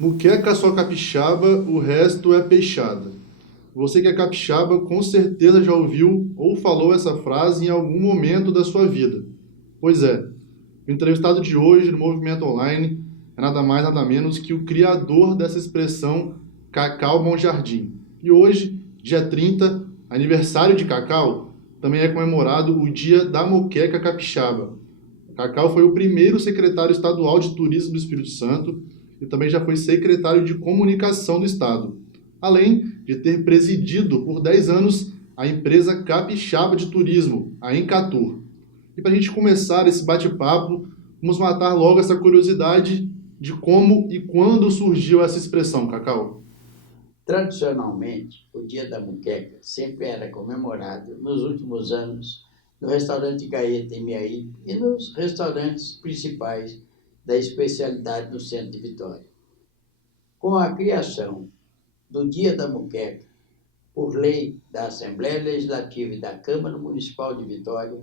Muqueca só capixaba, o resto é peixada. Você que é capixaba com certeza já ouviu ou falou essa frase em algum momento da sua vida. Pois é, o entrevistado de hoje no Movimento Online é nada mais nada menos que o criador dessa expressão Cacau Bom Jardim. E hoje, dia 30, aniversário de Cacau, também é comemorado o Dia da Moqueca Capixaba. Cacau foi o primeiro secretário estadual de Turismo do Espírito Santo e também já foi secretário de Comunicação do Estado, além de ter presidido por 10 anos a empresa capixaba de turismo, a Encatur. E para a gente começar esse bate-papo, vamos matar logo essa curiosidade de como e quando surgiu essa expressão, Cacau. Tradicionalmente, o Dia da Muqueca sempre era comemorado nos últimos anos no restaurante Gaeta em Miaí e nos restaurantes principais da especialidade do centro de Vitória. Com a criação do Dia da Muqueca, por lei da Assembleia Legislativa e da Câmara Municipal de Vitória,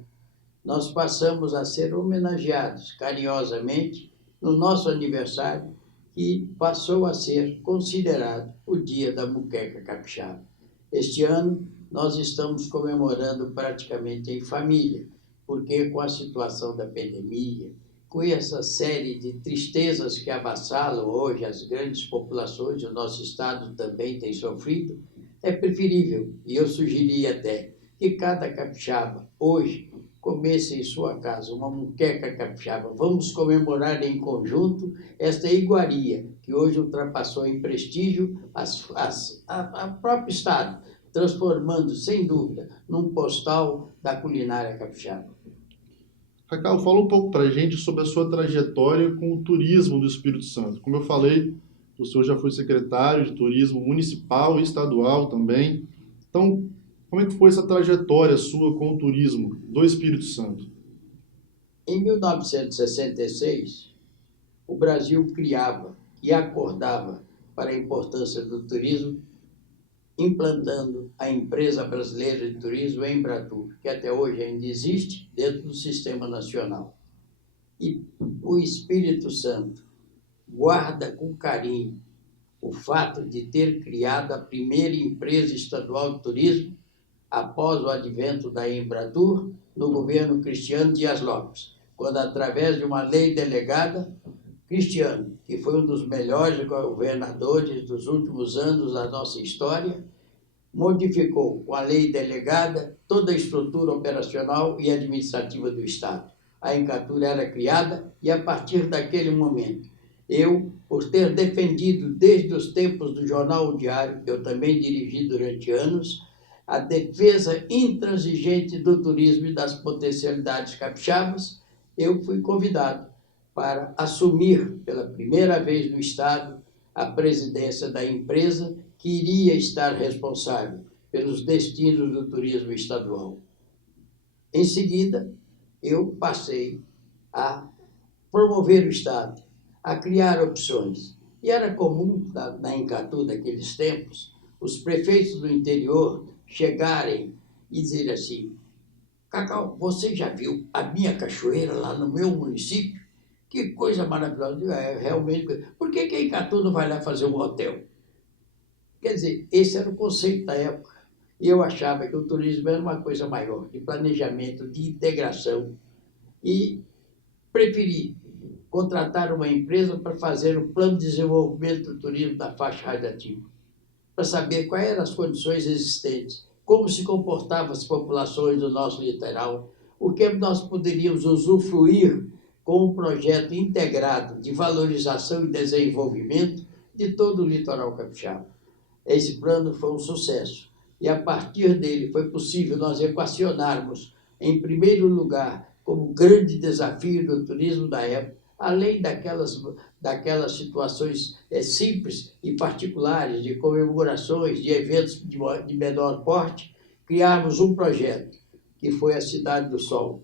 nós passamos a ser homenageados carinhosamente no nosso aniversário, que passou a ser considerado o Dia da Muqueca Capixaba. Este ano, nós estamos comemorando praticamente em família, porque com a situação da pandemia, com essa série de tristezas que avassalam hoje as grandes populações, o nosso estado também tem sofrido, é preferível, e eu sugeri até, que cada capixaba, hoje, comesse em sua casa uma muqueca capixaba. Vamos comemorar em conjunto esta iguaria, que hoje ultrapassou em prestígio a próprio Estado, transformando, sem dúvida, num postal da culinária capixaba. Cacau, fala um pouco para a gente sobre a sua trajetória com o turismo do Espírito Santo. Como eu falei, o senhor já foi secretário de turismo municipal e estadual também. Então, como é que foi essa trajetória sua com o turismo do Espírito Santo? Em 1966, o Brasil criava e acordava para a importância do turismo, implantando a Empresa Brasileira de Turismo, a Embratur, que até hoje ainda existe dentro do Sistema Nacional. E o Espírito Santo guarda com carinho o fato de ter criado a primeira empresa estadual de turismo após o advento da Embratur no governo Cristiano Dias Lopes, quando, através de uma lei delegada, Cristiano, que foi um dos melhores governadores dos últimos anos da nossa história, modificou com a lei delegada toda a estrutura operacional e administrativa do Estado. A Encatur era criada e, a partir daquele momento, eu, por ter defendido desde os tempos do Jornal O Diário, que eu também dirigi durante anos, a defesa intransigente do turismo e das potencialidades capixabas, eu fui convidado para assumir pela primeira vez no Estado a presidência da empresa que iria estar responsável pelos destinos do turismo estadual. Em seguida, eu passei a promover o Estado, a criar opções. E era comum, na Encatur daqueles tempos, os prefeitos do interior chegarem e dizer assim: Cacau, você já viu a minha cachoeira lá no meu município? Que coisa maravilhosa. É, realmente. Por que a Encatur não vai lá fazer um hotel? Quer dizer, esse era o conceito da época. E eu achava que o turismo era uma coisa maior, de planejamento, de integração. E preferi contratar uma empresa para fazer o plano de desenvolvimento do turismo da faixa radiativa, para saber quais eram as condições existentes, como se comportavam as populações do nosso litoral, o que nós poderíamos usufruir com um projeto integrado de valorização e desenvolvimento de todo o litoral capixaba. Esse plano foi um sucesso e, a partir dele, foi possível nós equacionarmos, em primeiro lugar, como grande desafio do turismo da época, além daquelas situações simples e particulares de comemorações, de eventos de menor porte, criarmos um projeto, que foi a Cidade do Sol.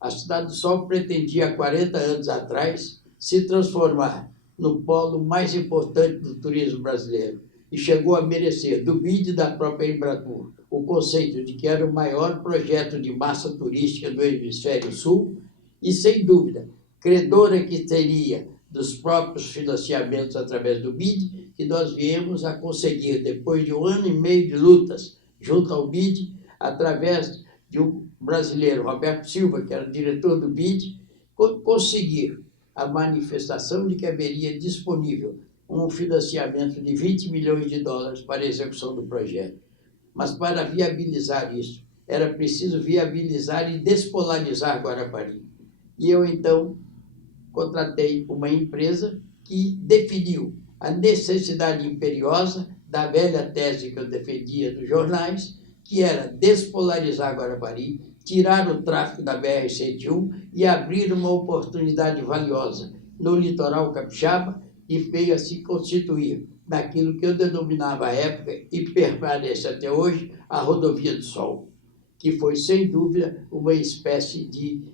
A Cidade do Sol pretendia, há 40 anos atrás, se transformar no polo mais importante do turismo brasileiro e chegou a merecer, do BID da própria Embratur, o conceito de que era o maior projeto de massa turística do hemisfério sul e, sem dúvida, credora que teria dos próprios financiamentos através do BID, que nós viemos a conseguir, depois de 1 ano e meio de lutas junto ao BID, através de um brasileiro, Roberto Silva, que era diretor do BID, conseguir a manifestação de que haveria disponível um financiamento de 20 milhões de dólares para a execução do projeto. Mas para viabilizar isso, era preciso viabilizar e despolarizar Guarapari. E eu, então, contratei uma empresa que definiu a necessidade imperiosa da velha tese que eu defendia nos jornais, que era despolarizar Guarapari, tirar o tráfego da BR-101 e abrir uma oportunidade valiosa no litoral capixaba, e veio a se constituir naquilo que eu denominava à época, e permanece até hoje, a Rodovia do Sol, que foi, sem dúvida, uma espécie de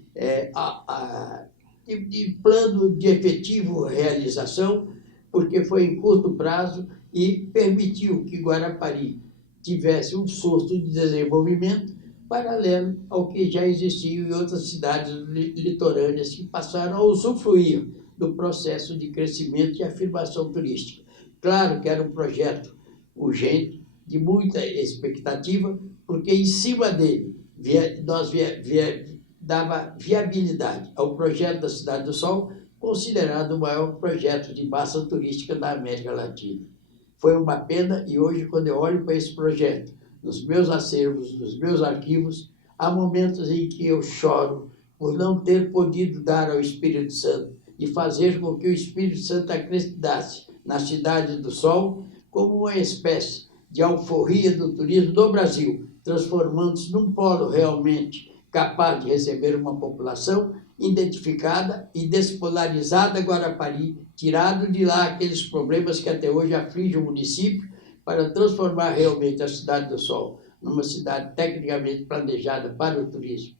plano de efetivo realização, porque foi em curto prazo e permitiu que Guarapari tivesse um surto de desenvolvimento paralelo ao que já existia em outras cidades litorâneas que passaram a usufruir do processo de crescimento e afirmação turística. Claro que era um projeto urgente, de muita expectativa, porque em cima dele nós dava viabilidade ao projeto da Cidade do Sol, considerado o maior projeto de massa turística da América Latina. Foi uma pena, e hoje, quando eu olho para esse projeto, nos meus acervos, nos meus arquivos, há momentos em que eu choro por não ter podido dar ao Espírito Santo e fazer com que o Espírito Santo acreditasse na Cidade do Sol como uma espécie de alforria do turismo do Brasil, transformando-se num polo realmente capaz de receber uma população identificada e despolarizada Guarapari, tirado de lá aqueles problemas que até hoje afligem o município, para transformar realmente a Cidade do Sol numa cidade tecnicamente planejada para o turismo.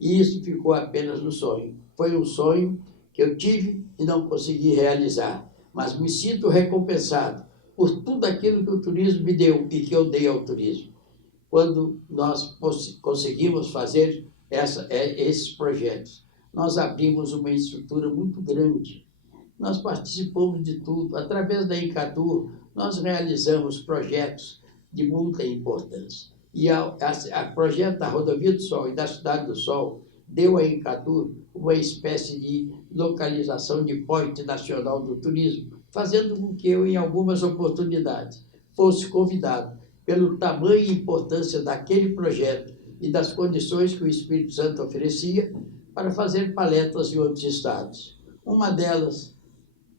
E isso ficou apenas no sonho. Foi um sonho que eu tive e não consegui realizar, mas me sinto recompensado por tudo aquilo que o turismo me deu e que eu dei ao turismo. Quando nós conseguimos fazer esses projetos, nós abrimos uma estrutura muito grande. Nós participamos de tudo. Através da Encatur, nós realizamos projetos de muita importância. E o projeto da Rodovia do Sol e da Cidade do Sol deu à Encatur uma espécie de localização de point nacional do turismo, fazendo com que eu, em algumas oportunidades, fosse convidado, pelo tamanho e importância daquele projeto e das condições que o Espírito Santo oferecia, para fazer palestras em outros estados. Uma delas,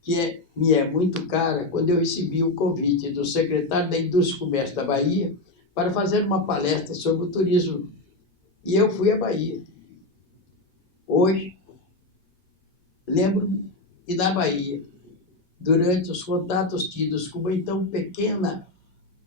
que me é muito cara, quando eu recebi o convite do secretário da Indústria e Comércio da Bahia para fazer uma palestra sobre o turismo. E eu fui à Bahia. Hoje, lembro-me que na Bahia, durante os contatos tidos com uma então pequena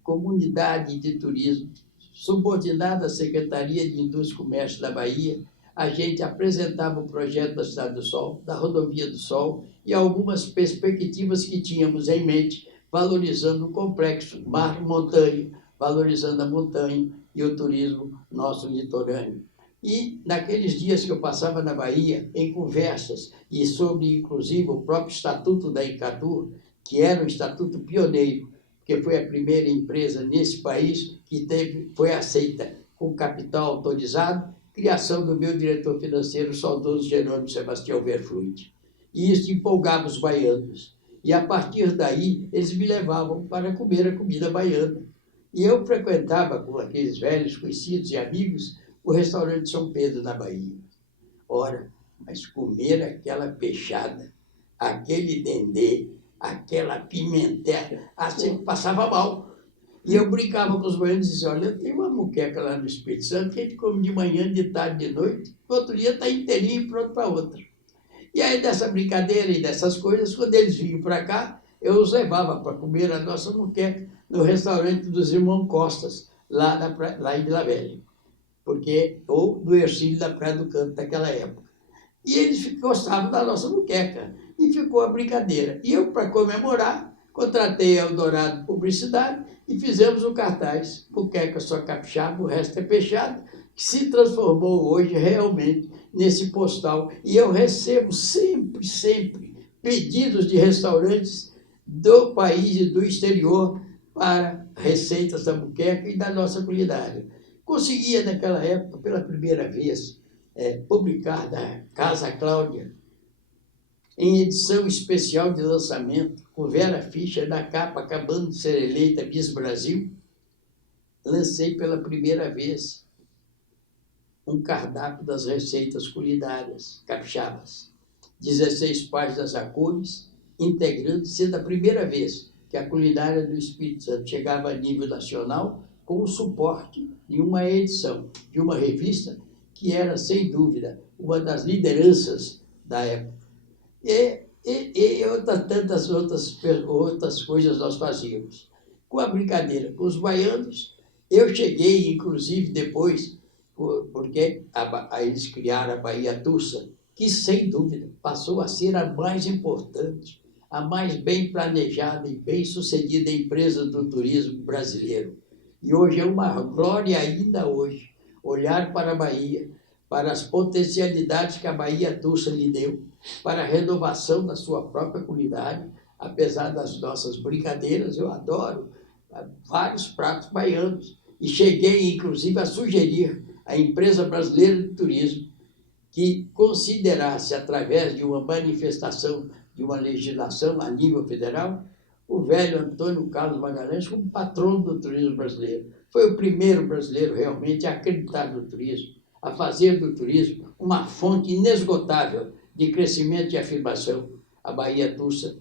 comunidade de turismo, subordinada à Secretaria de Indústria e Comércio da Bahia, a gente apresentava o projeto da Cidade do Sol, da Rodovia do Sol, e algumas perspectivas que tínhamos em mente, valorizando o complexo mar-montanha, valorizando a montanha e o turismo nosso litorâneo. E naqueles dias que eu passava na Bahia, em conversas, e sobre, inclusive, o próprio Estatuto da Encatur, que era um estatuto pioneiro, porque foi a primeira empresa nesse país que foi aceita com capital autorizado, criação do meu diretor financeiro, o saudoso Jerônimo Sebastião Verfluid. E isso empolgava os baianos. E, a partir daí, eles me levavam para comer a comida baiana. E eu frequentava, com aqueles velhos conhecidos e amigos, o restaurante São Pedro, na Bahia. Ora, mas comer aquela peixada, aquele dendê, aquela pimentel, assim, passava mal. E eu brincava com os baianos e dizia, olha, eu tenho uma muqueca lá no Espírito Santo que a gente come de manhã, de tarde, de noite, no outro dia está inteirinho e pronto para outra. E aí, dessa brincadeira e dessas coisas, quando eles vinham para cá, eu os levava para comer a nossa muqueca no restaurante dos irmãos Costas, lá em Vila Velha, ou do Ercílio da Praia do Canto daquela época. E eles gostavam da nossa muqueca, e ficou a brincadeira. E eu, para comemorar, contratei a Eldorado Publicidade e fizemos o cartaz Muqueca Só Capixaba, o resto é peixado, que se transformou hoje realmente nesse postal. E eu recebo sempre pedidos de restaurantes do país e do exterior para receitas da moqueca e da nossa culinária. Conseguia, naquela época, pela primeira vez, publicar da Casa Cláudia, em edição especial de lançamento, com Vera Fischer na capa, acabando de ser eleita Miss Brasil, lancei pela primeira vez um cardápio das receitas culinárias capixabas. 16 páginas a cores, integrando, sendo a primeira vez que a culinária do Espírito Santo chegava a nível nacional com o suporte de uma edição, de uma revista que era, sem dúvida, uma das lideranças da época. E tantas outras coisas nós fazíamos. Com a brincadeira com os baianos, eu cheguei, inclusive, depois, porque eles criaram a Bahia Tussa, que, sem dúvida, passou a ser a mais importante, a mais bem planejada e bem sucedida empresa do turismo brasileiro. E hoje é uma glória ainda hoje, olhar para a Bahia, para as potencialidades que a Bahia Tussa lhe deu, para a renovação da sua própria culinária, apesar das nossas brincadeiras, eu adoro vários pratos baianos. E cheguei, inclusive, a sugerir à Empresa Brasileira de Turismo que considerasse, através de uma manifestação, de uma legislação a nível federal, o velho Antônio Carlos Magalhães como patrono do turismo brasileiro. Foi o primeiro brasileiro realmente a acreditar no turismo, a fazer do turismo uma fonte inesgotável de crescimento e afirmação. A Bahia Tussa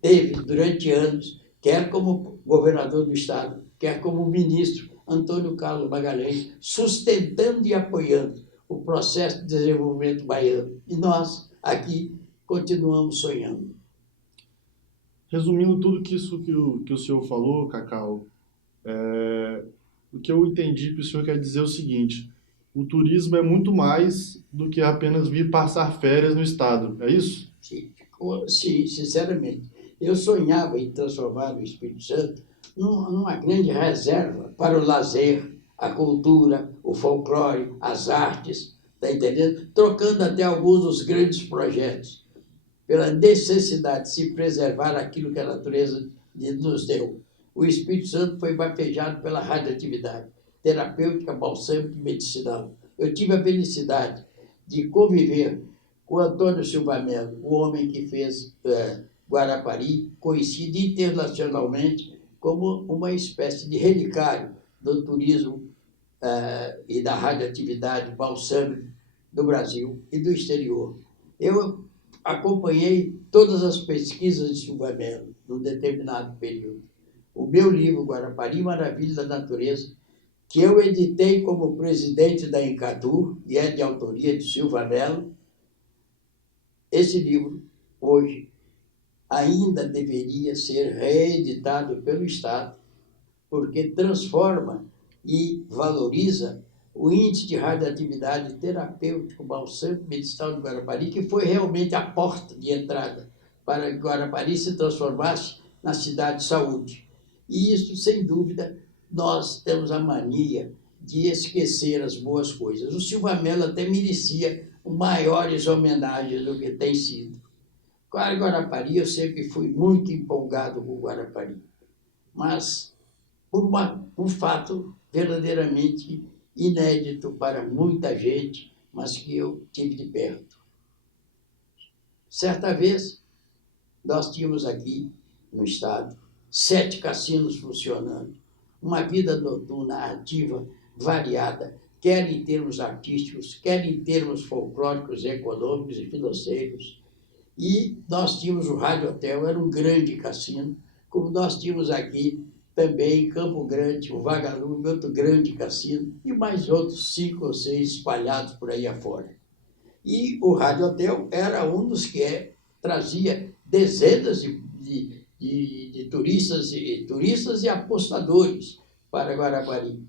teve, durante anos, quer como governador do estado, quer como ministro, Antônio Carlos Magalhães, sustentando e apoiando o processo de desenvolvimento baiano. E nós, aqui, continuamos sonhando. Resumindo tudo que o senhor falou, Cacau, o que eu entendi que o senhor quer dizer é o seguinte: o turismo é muito mais do que apenas vir passar férias no estado, é isso? Sim, sinceramente. Eu sonhava em transformar o Espírito Santo numa grande reserva para o lazer, a cultura, o folclore, as artes, está entendendo? Trocando até alguns dos grandes projetos, pela necessidade de se preservar aquilo que a natureza nos deu. O Espírito Santo foi bafejado pela radioatividade, terapêutica, balsâmica e medicinal. Eu tive a felicidade de conviver com Antônio Silva Melo, o homem que fez Guarapari, conhecido internacionalmente como uma espécie de relicário do turismo e da radioatividade balsâmica do Brasil e do exterior. Eu acompanhei todas as pesquisas de Silva Melo num determinado período. O meu livro, Guarapari, Maravilha da Natureza, que eu editei como presidente da Encatur, e é de autoria de Silva Melo, esse livro, hoje, ainda deveria ser reeditado pelo Estado, porque transforma e valoriza o índice de radioatividade terapêutico, balsâmico, medicinal de Guarapari, que foi realmente a porta de entrada para que Guarapari se transformasse na cidade de saúde. E isso, sem dúvida, nós temos a mania de esquecer as boas coisas. O Silva Melo até merecia maiores homenagens do que tem sido. Claro, Guarapari, eu sempre fui muito empolgado com Guarapari, mas por um fato verdadeiramente inédito para muita gente, mas que eu tive de perto. Certa vez, nós tínhamos aqui no estado 7 cassinos funcionando, uma vida noturna ativa, variada, quer em termos artísticos, quer em termos folclóricos, econômicos e financeiros. E nós tínhamos o Rádio Hotel, era um grande cassino, como nós tínhamos aqui também em Campo Grande, o Vagalume, outro grande cassino, e mais outros 5 ou 6 espalhados por aí afora. E o Rádio Hotel era um dos que trazia dezenas de turistas e apostadores para Guarapari.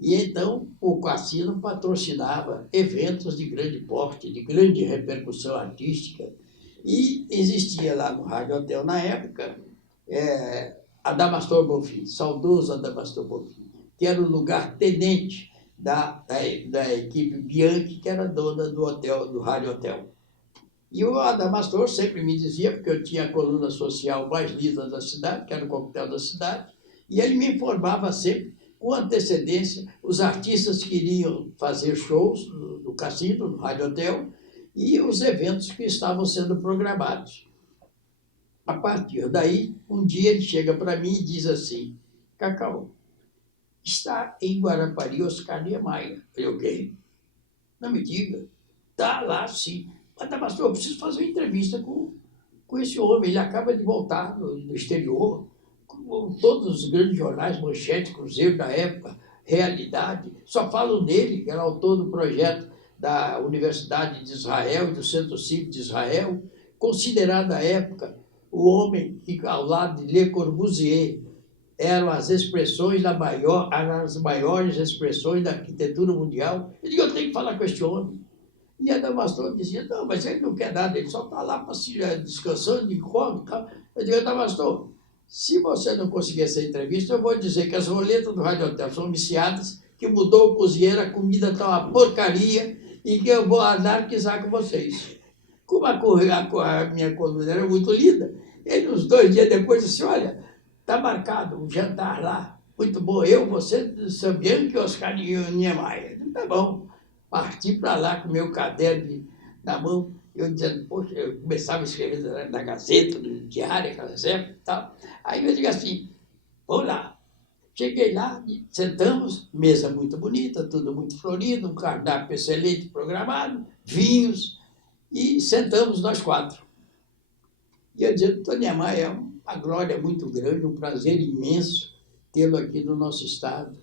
E então o cassino patrocinava eventos de grande porte, de grande repercussão artística. E existia lá no Rádio Hotel, na época, Adamastor Bonfim, saudoso Adamastor Bonfim, que era o lugar-tenente da equipe Bianchi, que era dona do hotel, do Rádio Hotel. E o Adamastor sempre me dizia, porque eu tinha a coluna social mais lida da cidade, que era o Coquetel da Cidade, e ele me informava sempre, com antecedência, os artistas que iriam fazer shows no cassino, no Rádio Hotel, e os eventos que estavam sendo programados. A partir daí, um dia ele chega para mim e diz assim: Cacau, está em Guarapari Oscar Niemeyer. Eu, o quê? Não me diga. Está lá, sim. Mas, pastor, eu preciso fazer uma entrevista com esse homem. Ele acaba de voltar do exterior, com todos os grandes jornais, Manchete, Cruzeiro da época, Realidade. Só falam nele, que era autor do projeto da Universidade de Israel e do Centro Cívico de Israel, considerado à época o homem que, ao lado de Le Corbusier, eram as expressões as maiores expressões da arquitetura mundial. Eu digo, eu tenho que falar com este homem. E a Adamastor dizia, não, mas ele não quer nada, ele só está lá para se descansando, de come, tá? Eu digo, Adamastor, se você não conseguir essa entrevista, eu vou dizer que as roletas do Rádio Hotel são viciadas, que mudou o cozinheiro, a comida está uma porcaria e que eu vou anarquizar com vocês. Como a minha coluna era muito linda, ele, uns 2 dias depois, disse, olha, está marcado um jantar lá, muito bom, eu, você, Sambianco e Oscar Niemeyer. Tá bom. Parti para lá com o meu caderno na mão, eu dizendo, poxa, eu começava a escrever na Gazeta, no Diário, aquelas épocas e tal. Aí eu digo assim, vamos lá. Cheguei lá, sentamos, mesa muito bonita, tudo muito florido, um cardápio excelente programado, vinhos, e sentamos nós 4. E eu dizia, Dr. Niemeyer, é uma glória muito grande, um prazer imenso tê-lo aqui no nosso estado.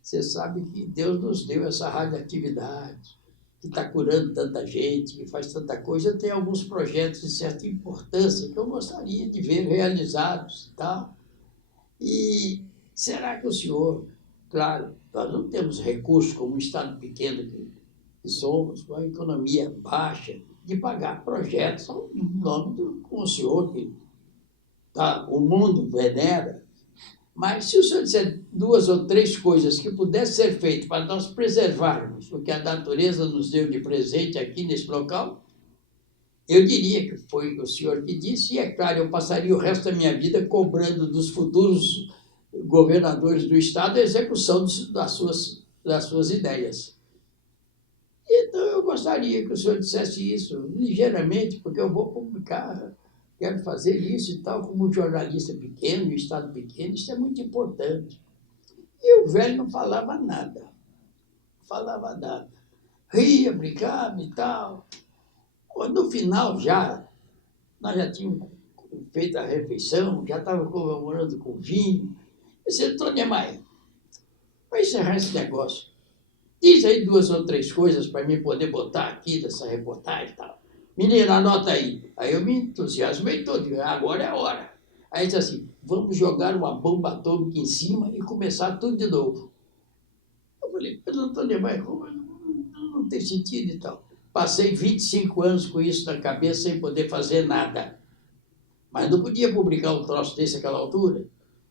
Você sabe que Deus nos deu essa radioatividade, que está curando tanta gente, que faz tanta coisa. Tem alguns projetos de certa importância que eu gostaria de ver realizados e tal. E será que o senhor, claro, nós não temos recursos como um estado pequeno que somos, com a economia baixa, de pagar projetos em nome com o senhor, que o mundo venera. Mas se o senhor disser 2 ou 3 coisas que pudessem ser feitas para nós preservarmos o que a natureza nos deu de presente aqui nesse local, eu diria que foi o senhor que disse, e é claro, eu passaria o resto da minha vida cobrando dos futuros governadores do Estado a execução das suas ideias. Então eu gostaria que o senhor dissesse isso ligeiramente, porque eu vou publicar, quero fazer isso e tal, como um jornalista pequeno, um estado pequeno, isso é muito importante. E o velho não falava nada, ria, brincava e tal. No final nós já tínhamos feito a refeição, já estava comemorando com vinho. Eu disse, Antônio Niemeyer, vai encerrar esse negócio. Diz aí 2 ou 3 coisas para mim poder botar aqui nessa reportagem e tal. Menina, anota aí. Aí eu me entusiasmei todo. Agora é a hora. Aí disse assim, vamos jogar uma bomba atômica em cima e começar tudo de novo. Eu falei, mas Antônio Niemeyer, não tem sentido e tal. Passei 25 anos com isso na cabeça sem poder fazer nada. Mas não podia publicar um troço desse àquela altura.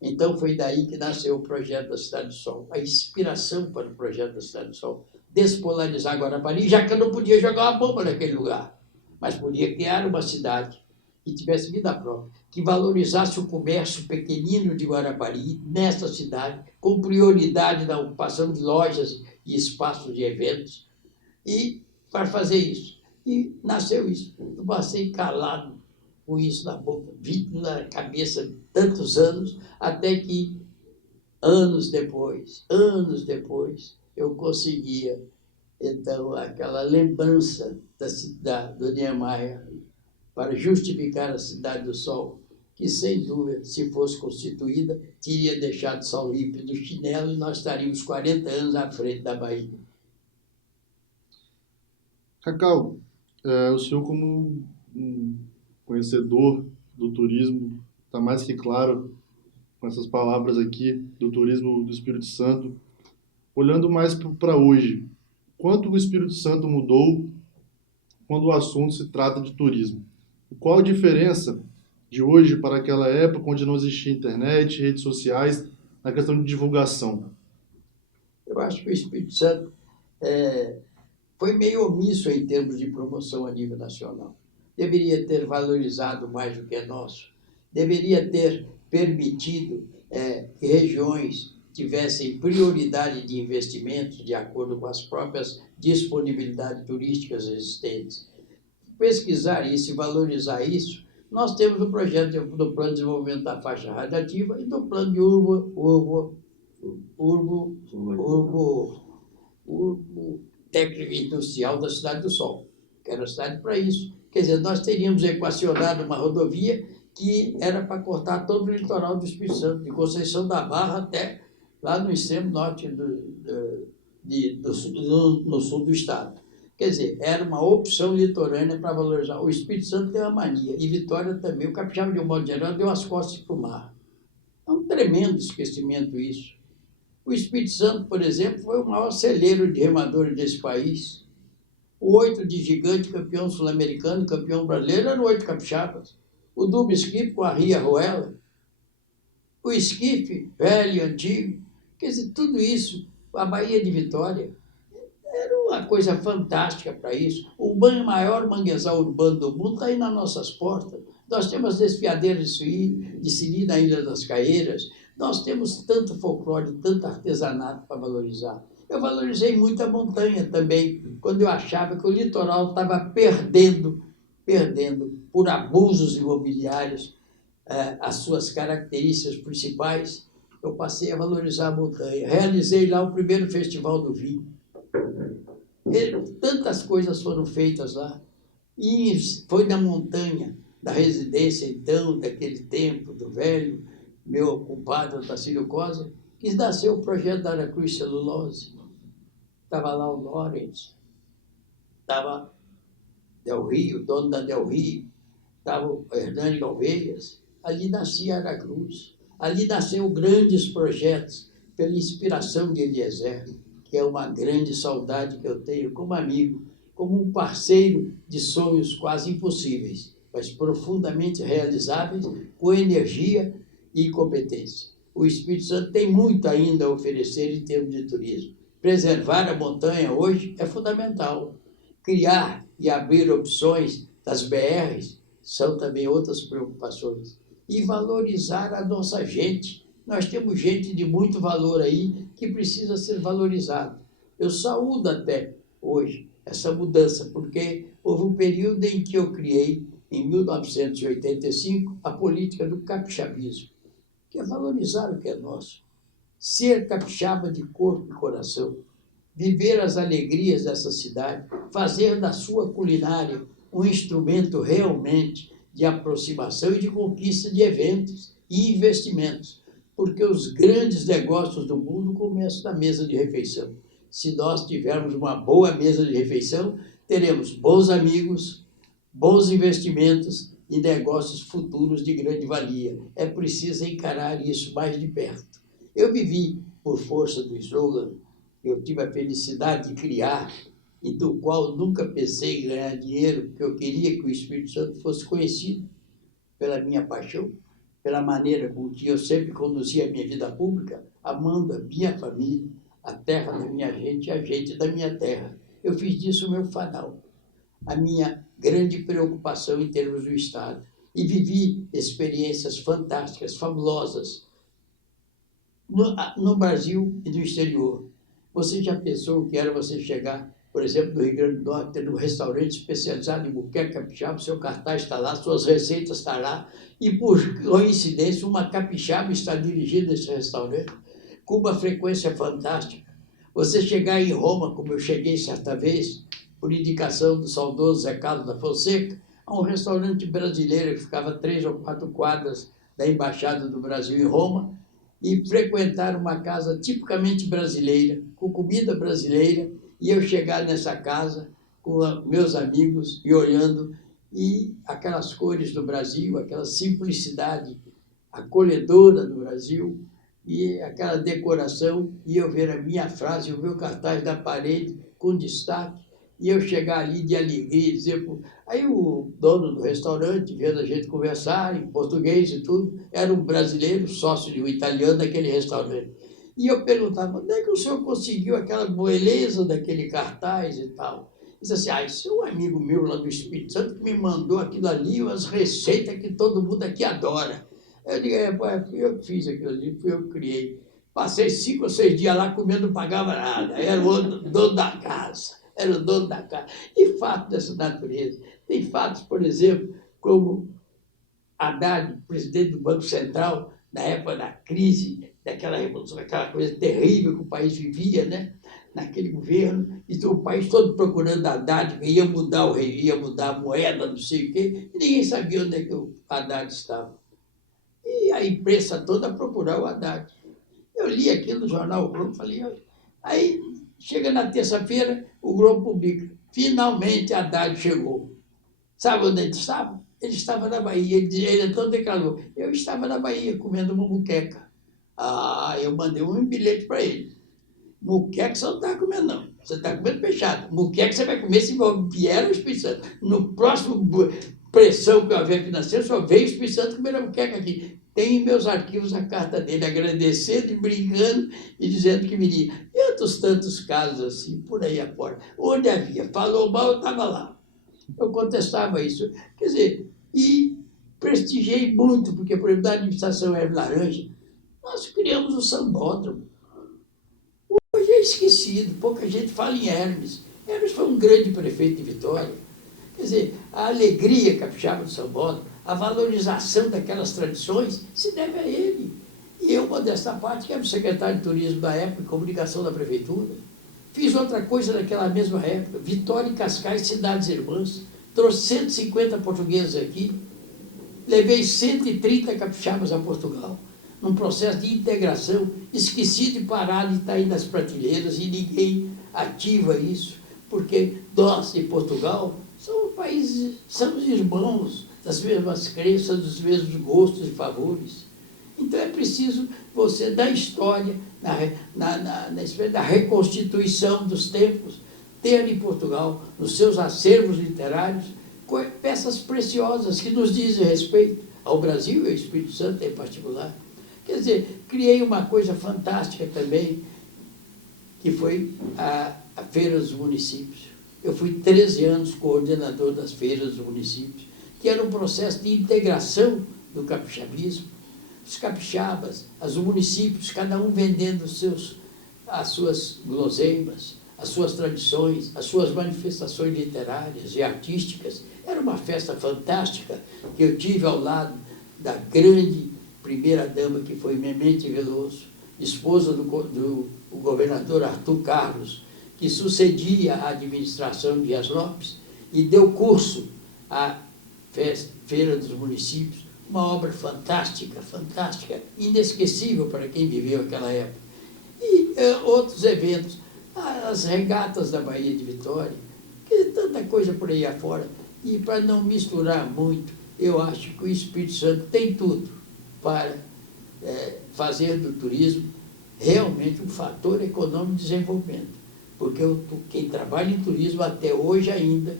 Então foi daí que nasceu o projeto da Cidade do Sol, a inspiração para o projeto da Cidade do Sol. Despolarizar Guarapari, já que eu não podia jogar uma bomba naquele lugar, mas podia criar uma cidade que tivesse vida própria, que valorizasse o comércio pequenino de Guarapari, nessa cidade, com prioridade na ocupação de lojas e espaços de eventos, e para fazer isso. E nasceu isso. Eu passei calado com isso na boca, na cabeça tantos anos, até que anos depois, eu conseguia, então, aquela lembrança da cidade do Niemeyer para justificar a Cidade do Sol, que, sem dúvida, se fosse constituída, teria deixado São Límpio do chinelo e nós estaríamos 40 anos à frente da Bahia. Cacau, o senhor como um conhecedor do turismo, está mais que claro com essas palavras aqui do turismo do Espírito Santo. Olhando mais para hoje, quanto o Espírito Santo mudou quando o assunto se trata de turismo? Qual a diferença de hoje para aquela época onde não existia internet, redes sociais, na questão de divulgação? Eu acho que o Espírito Santo foi meio omisso em termos de promoção a nível nacional. deveria ter valorizado mais o que é nosso, deveria ter permitido que regiões tivessem prioridade de investimentos de acordo com as próprias disponibilidades turísticas existentes. Pesquisar isso e valorizar isso, nós temos o projeto do Plano de Desenvolvimento da Faixa Radiativa e do Plano de Urbo Técnico e Industrial da Cidade do Sol, que era a cidade para isso. Quer dizer, nós teríamos equacionado uma rodovia que era para cortar todo o litoral do Espírito Santo, de Conceição da Barra até lá no extremo norte no sul do estado. Quer dizer, era uma opção litorânea para valorizar. O Espírito Santo tem uma mania, e Vitória também. O capixaba, de um modo geral, deu as costas para o mar. É um tremendo esquecimento isso. O Espírito Santo, por exemplo, foi o maior celeiro de remadores desse país. O 8 de Gigante, campeão sul-americano, campeão brasileiro, eram 8 capixabas. O Dubo Esquife com a Ria Ruela. O esquife, velho, antigo. Quer dizer, tudo isso, a Baía de Vitória, era uma coisa fantástica para isso. O maior manguezal urbano do mundo está aí nas nossas portas. Nós temos desfiadeiros de siri na Ilha das Caieiras. Nós temos tanto folclore, tanto artesanato para valorizar. Eu valorizei muito a montanha também, quando eu achava que o litoral estava perdendo por abusos imobiliários as suas características principais. Eu passei a valorizar a montanha. Realizei lá o primeiro festival do vinho. Tantas coisas foram feitas lá. E foi na montanha, da residência, então, daquele tempo, do velho, meu compadre, Otacílio Cosa, que nasceu o projeto da Aracruz Celulose. Estava lá o Lawrence, estava Del Rio, dono da Del Rio, estava o Hernani Galveias. Ali nascia Aracruz. Ali nasceram grandes projetos, pela inspiração de Eliezer, que é uma grande saudade que eu tenho como amigo, como um parceiro de sonhos quase impossíveis, mas profundamente realizáveis, com energia e competência. O Espírito Santo tem muito ainda a oferecer em termos de turismo. Preservar a montanha hoje é fundamental. Criar e abrir opções das BRs são também outras preocupações. E valorizar a nossa gente. Nós temos gente de muito valor aí que precisa ser valorizado. Eu saúdo até hoje essa mudança, porque houve um período em que eu criei, em 1985, a política do capixabismo, que é valorizar o que é nosso. Ser capixaba de corpo e coração, viver as alegrias dessa cidade, fazer da sua culinária um instrumento realmente de aproximação e de conquista de eventos e investimentos, porque os grandes negócios do mundo começam na mesa de refeição. Se nós tivermos uma boa mesa de refeição, teremos bons amigos, bons investimentos e negócios futuros de grande valia. É preciso encarar isso mais de perto. Eu vivi, por força do slogan, eu tive a felicidade de criar, e do qual nunca pensei em ganhar dinheiro, porque eu queria que o Espírito Santo fosse conhecido pela minha paixão, pela maneira com que eu sempre conduzia a minha vida pública, amando a minha família, a terra da minha gente e a gente da minha terra. Eu fiz disso o meu fanal, a minha grande preocupação em termos do Estado. E vivi experiências fantásticas, fabulosas, no Brasil e no exterior. Você já pensou o que era você chegar, por exemplo, no Rio Grande do Norte, ter um restaurante especializado em muqueca capixaba, seu cartaz está lá, suas receitas estão lá, e por coincidência, uma capixaba está dirigindo esse restaurante, com uma frequência fantástica. Você chegar em Roma, como eu cheguei certa vez, por indicação do saudoso Zé Carlos da Fonseca, a um restaurante brasileiro que ficava a 3 ou 4 quadras da Embaixada do Brasil em Roma, e frequentar uma casa tipicamente brasileira, com comida brasileira, e eu chegar nessa casa com meus amigos e olhando, e aquelas cores do Brasil, aquela simplicidade acolhedora do Brasil, e aquela decoração, e eu ver a minha frase, o meu cartaz da parede com destaque, e eu chegar ali de alegria e dizer... Aí o dono do restaurante, vendo a gente conversar em português e tudo, era um brasileiro, sócio de um italiano daquele restaurante. E eu perguntava, onde é que o senhor conseguiu aquela beleza daquele cartaz e tal? Disse assim, esse é um amigo meu lá do Espírito Santo que me mandou aquilo ali, umas receitas que todo mundo aqui adora. Eu digo, fui eu que fiz aquilo ali, fui eu que criei. Passei 5 ou 6 dias lá comendo, não pagava nada. Era o dono da casa, era o dono da casa. E fatos dessa natureza. Tem fatos, por exemplo, como Haddad, presidente do Banco Central, na época da crise, daquela revolução, aquela coisa terrível que o país vivia, né? Naquele governo, e o país todo procurando Haddad, que ia mudar o rei, ia mudar a moeda, não sei o quê, e ninguém sabia onde é que o Haddad estava. E a imprensa toda procurava o Haddad. Eu li aquilo no jornal O Globo, falei, aí chega na terça-feira, o Globo publica, finalmente Haddad chegou. Sabe onde ele estava? Ele estava na Bahia. Ele então declarou, eu estava na Bahia comendo uma muqueca. Eu mandei um bilhete para ele. Muqueca você não está comendo, não. Você está comendo fechado. Muqueca você vai comer se vier o Espírito Santo. No próximo pressão que houver financeira, só veio o Espírito Santo comer a muqueca aqui. Tem em meus arquivos a carta dele agradecendo e brincando e dizendo que viria. E outros tantos casos assim, por aí afora. Onde havia, falou mal, eu estava lá. Eu contestava isso. Quer dizer, e prestigiei muito, porque, por exemplo, da administração Hermes Laranja, nós criamos o Sambódromo. Hoje é esquecido, pouca gente fala em Hermes. Hermes foi um grande prefeito de Vitória. Quer dizer, a alegria capixaba do Sambódromo, a valorização daquelas tradições, se deve a ele. E eu, modesta parte, que era o secretário de Turismo da época e Comunicação da Prefeitura, fiz outra coisa naquela mesma época, Vitória e Cascais, cidades irmãs, trouxe 150 portugueses aqui, levei 130 capixabas a Portugal, num processo de integração, esquecido e parado e está aí nas prateleiras e ninguém ativa isso, porque nós e Portugal somos países, somos irmãos das mesmas crenças, dos mesmos gostos e favores. Então é preciso você, da história, na espécie da reconstituição dos tempos, ter em Portugal, nos seus acervos literários, peças preciosas que nos dizem respeito ao Brasil e ao Espírito Santo em particular. Quer dizer, criei uma coisa fantástica também, que foi a Feira dos Municípios. Eu fui 13 anos coordenador das feiras dos municípios, que era um processo de integração do capixabismo. Os capixabas, os municípios, cada um vendendo as suas guloseimas, as suas tradições, as suas manifestações literárias e artísticas. Era uma festa fantástica que eu tive ao lado da grande primeira-dama, que foi Memente Veloso, esposa do governador Arthur Carlos, que sucedia a administração de Dias Lopes, e deu curso à Feira dos Municípios, uma obra fantástica, fantástica, inesquecível para quem viveu aquela época. E outros eventos, as regatas da Baía de Vitória, tanta coisa por aí afora. E para não misturar muito, eu acho que o Espírito Santo tem tudo para fazer do turismo realmente um fator econômico de desenvolvimento. Porque quem trabalha em turismo até hoje ainda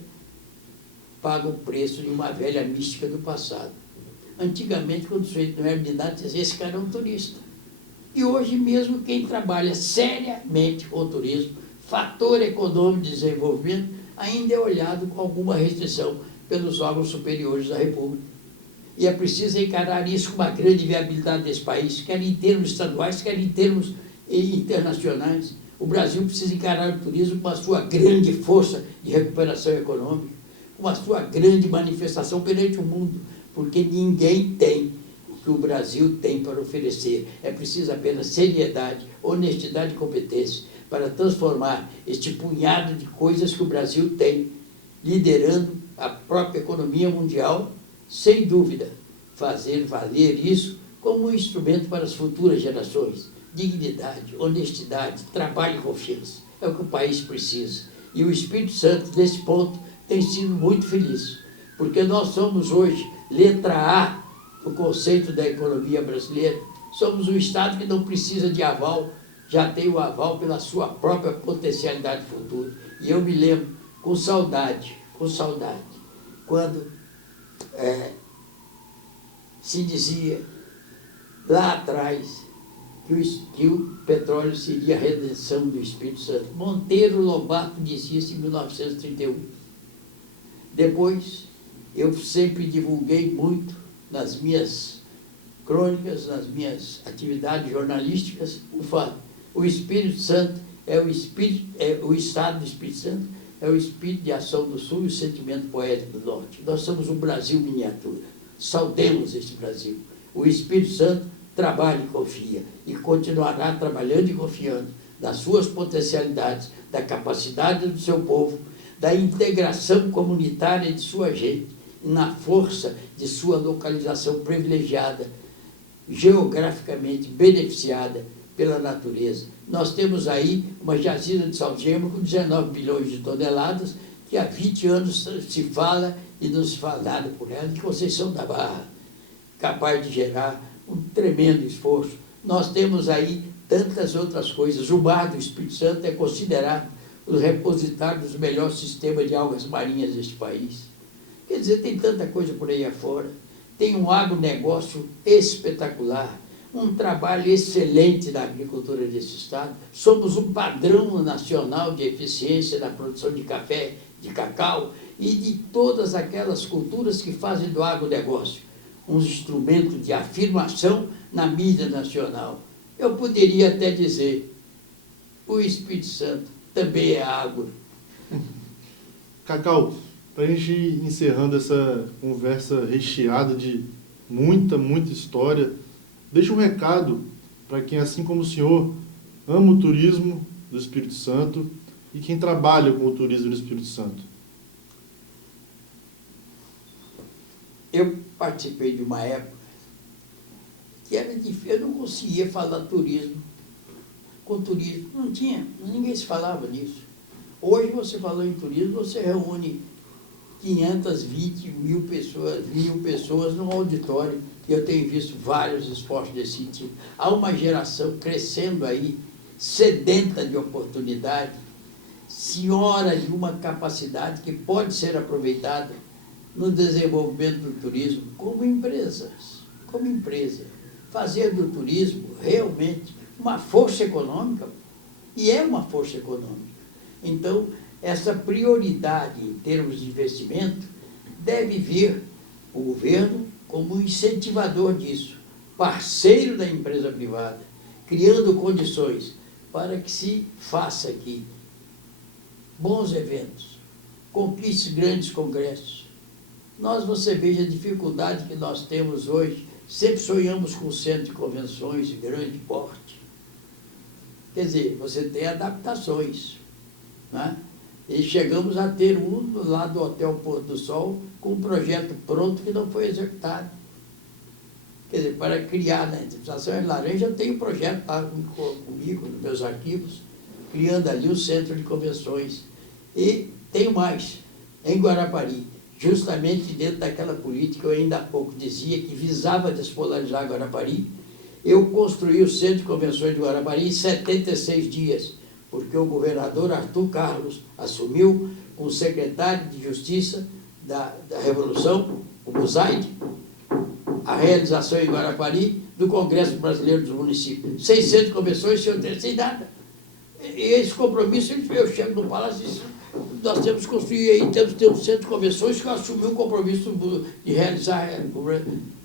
paga o preço de uma velha mística do passado. Antigamente, quando o sujeito não era de nada, dizia, esse cara é um turista. E hoje mesmo, quem trabalha seriamente com o turismo, fator econômico de desenvolvimento, ainda é olhado com alguma restrição pelos órgãos superiores da República. E é preciso encarar isso com uma grande viabilidade desse país, quer em termos estaduais, quer em termos internacionais. O Brasil precisa encarar o turismo com a sua grande força de recuperação econômica, com a sua grande manifestação perante o mundo, porque ninguém tem o que o Brasil tem para oferecer. É preciso apenas seriedade, honestidade e competência para transformar este punhado de coisas que o Brasil tem, liderando a própria economia mundial, sem dúvida, fazer valer isso como um instrumento para as futuras gerações. Dignidade, honestidade, trabalho e confiança. É o que o país precisa. E o Espírito Santo, nesse ponto, tem sido muito feliz, porque nós somos hoje letra A do conceito da economia brasileira. Somos um Estado que não precisa de aval, já tem o aval pela sua própria potencialidade futura. E eu me lembro com saudade, quando se dizia lá atrás que o petróleo seria a redenção do Espírito Santo. Monteiro Lobato disse isso em 1931. Depois, eu sempre divulguei muito nas minhas crônicas, nas minhas atividades jornalísticas, o fato: o Espírito Santo o Estado do Espírito Santo é o espírito de ação do Sul e o sentimento poético do Norte. Nós somos um Brasil miniatura. Saudemos este Brasil. O Espírito Santo trabalha e confia, e continuará trabalhando e confiando nas suas potencialidades, da capacidade do seu povo, da integração comunitária de sua gente, e na força de sua localização privilegiada, geograficamente beneficiada pela natureza. Nós temos aí uma jazida de salgema com 19 bilhões de toneladas, que há 20 anos se fala e não se fala nada por ela, de Conceição da Barra, capaz de gerar um tremendo esforço. Nós temos aí tantas outras coisas. O mar do Espírito Santo é considerado o repositário dos melhores sistemas de algas marinhas deste país. Quer dizer, tem tanta coisa por aí afora. Tem um agronegócio espetacular, um trabalho excelente da agricultura desse estado. Somos um padrão nacional de eficiência na produção de café, de cacau e de todas aquelas culturas que fazem do agronegócio um instrumento de afirmação na mídia nacional. Eu poderia até dizer: o Espírito Santo também é água. Cacau, para a gente ir encerrando essa conversa recheada de muita história, deixa um recado para quem, assim como o senhor, ama o turismo do Espírito Santo e quem trabalha com o turismo do Espírito Santo. Eu participei de uma época que era difícil, eu não conseguia falar turismo. Com turismo, não tinha, ninguém se falava nisso. Hoje, você falou em turismo, você reúne 520 mil pessoas num auditório, e eu tenho visto vários esforços desse tipo. Há uma geração crescendo aí, sedenta de oportunidade, senhora de uma capacidade que pode ser aproveitada no desenvolvimento do turismo como empresa, fazer do turismo realmente uma força econômica, e é uma força econômica. Então, essa prioridade em termos de investimento deve vir o governo como incentivador disso, parceiro da empresa privada, criando condições para que se faça aqui bons eventos, conquiste grandes congressos. Você veja a dificuldade que nós temos hoje. Sempre sonhamos com um centro de convenções de grande porte. Quer dizer, você tem adaptações, né? E chegamos a ter um lá do Hotel Porto do Sol com um projeto pronto que não foi executado. Quer dizer, para criar na Estação de Laranja, eu tenho um projeto lá comigo, nos meus arquivos, criando ali um centro de convenções. E tenho mais, em Guarapari, justamente dentro daquela política que eu ainda há pouco dizia, que visava despolarizar Guarapari. Eu construí o Centro de Convenções de Guarapari em 76 dias, porque o governador Arthur Carlos assumiu com o secretário de Justiça da Revolução, o Buzaide, a realização em Guarapari do Congresso Brasileiro dos Municípios. 600 convenções sem nada. E esse compromisso, eu chego no Palácio e disse: nós temos que construir aí, temos que ter um centro de convenções, que eu assumi o compromisso de realizar.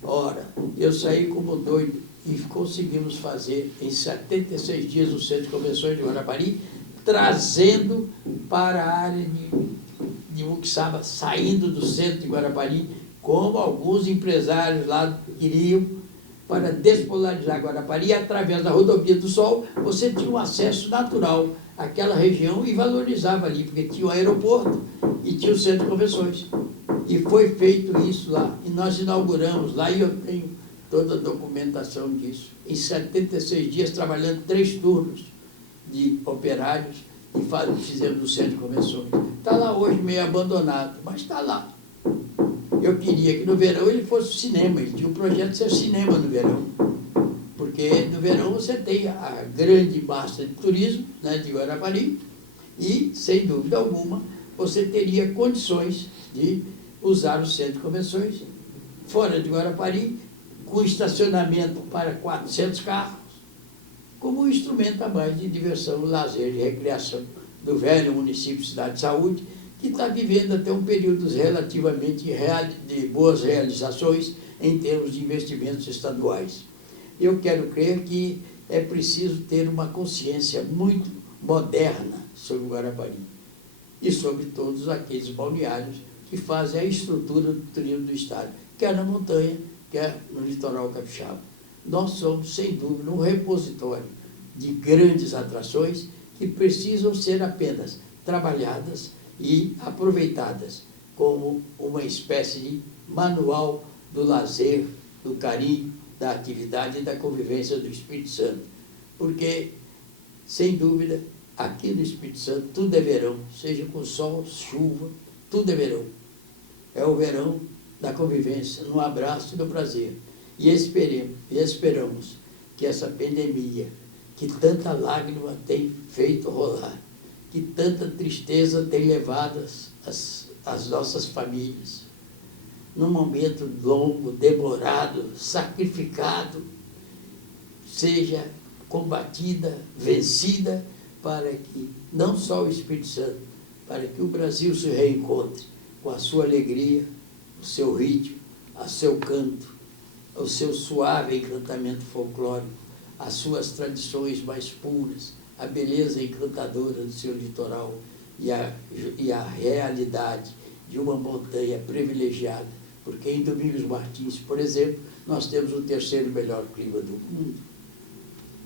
Ora, eu saí como doido e conseguimos fazer em 76 dias o centro de convenções de Guarapari, trazendo para a área de Muquixaba, saindo do centro de Guarapari, como alguns empresários lá queriam, para despolarizar Guarapari. E através da Rodovia do Sol, você tinha um acesso natural àquela região e valorizava ali, porque tinha o aeroporto e tinha o centro de convenções. E foi feito isso lá, e nós inauguramos lá, e eu tenho toda a documentação disso. Em 76 dias, trabalhando 3 turnos de operários, e fizemos o centro de convenções. Está lá hoje meio abandonado, mas está lá. Eu queria que no verão ele fosse cinema, ele tinha um projeto de ser cinema no verão, porque no verão você tem a grande massa de turismo, né, de Guarapari, e, sem dúvida alguma, você teria condições de usar o centro de convenções fora de Guarapari, com estacionamento para 400 carros, como um instrumento a mais de diversão, lazer e recreação do velho município Cidade de Saúde, que está vivendo até um período relativamente de boas realizações em termos de investimentos estaduais. Eu quero crer que é preciso ter uma consciência muito moderna sobre o Guarapari e sobre todos aqueles balneários que fazem a estrutura do turismo do estado, quer na montanha, quer no litoral capixaba. Nós somos, sem dúvida, um repositório de grandes atrações que precisam ser apenas trabalhadas e aproveitadas como uma espécie de manual do lazer, do carinho, da atividade e da convivência do Espírito Santo. Porque, sem dúvida, aqui no Espírito Santo tudo é verão, seja com sol, chuva, tudo é verão. É o verão da convivência, no abraço e no prazer. E esperamos que essa pandemia, que tanta lágrima tem feito rolar, que tanta tristeza tem levado as nossas famílias, num momento longo, demorado, sacrificado, seja combatida, vencida, para que não só o Espírito Santo, para que o Brasil se reencontre com a sua alegria, o seu ritmo, o seu canto, o seu suave encantamento folclórico, as suas tradições mais puras, a beleza encantadora do seu litoral e a realidade de uma montanha privilegiada, porque em Domingos Martins, por exemplo, nós temos o terceiro melhor clima do mundo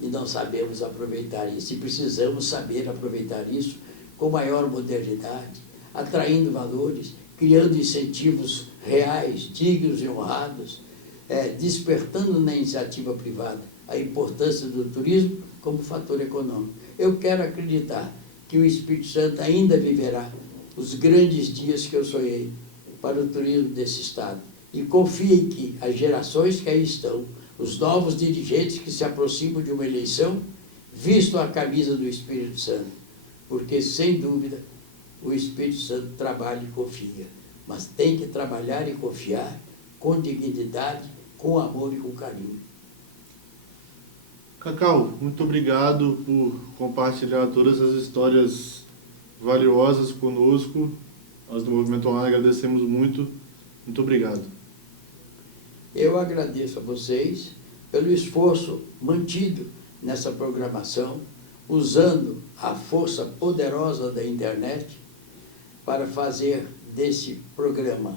e não sabemos aproveitar isso, e precisamos saber aproveitar isso com maior modernidade, atraindo valores, criando incentivos reais, dignos e honrados, despertando na iniciativa privada a importância do turismo como fator econômico. Eu quero acreditar que o Espírito Santo ainda viverá os grandes dias que eu sonhei para o turismo desse estado. E confiem que as gerações que aí estão, os novos dirigentes que se aproximam de uma eleição, vistam a camisa do Espírito Santo, porque, sem dúvida, o Espírito Santo trabalha e confia, mas tem que trabalhar e confiar com dignidade, com amor e com carinho. Cacau, muito obrigado por compartilhar todas as histórias valiosas conosco. Nós do Movimento Online agradecemos muito. Muito obrigado. Eu agradeço a vocês pelo esforço mantido nessa programação, usando a força poderosa da internet para fazer desse programa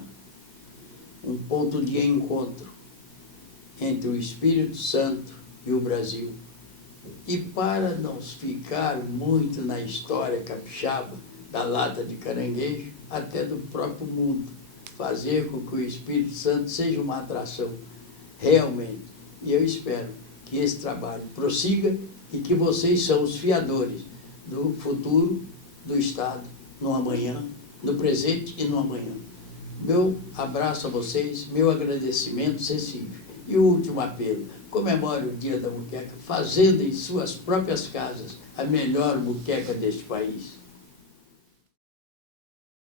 um ponto de encontro entre o Espírito Santo e o Brasil. E para não ficar muito na história capixaba da lata de caranguejo, até do próprio mundo, fazer com que o Espírito Santo seja uma atração realmente. E eu espero que esse trabalho prossiga e que vocês são os fiadores do futuro do Estado no amanhã, no presente e no amanhã. Meu abraço a vocês, meu agradecimento sensível. E o último apelo: comemore o Dia da Muqueca, fazendo em suas próprias casas a melhor muqueca deste país.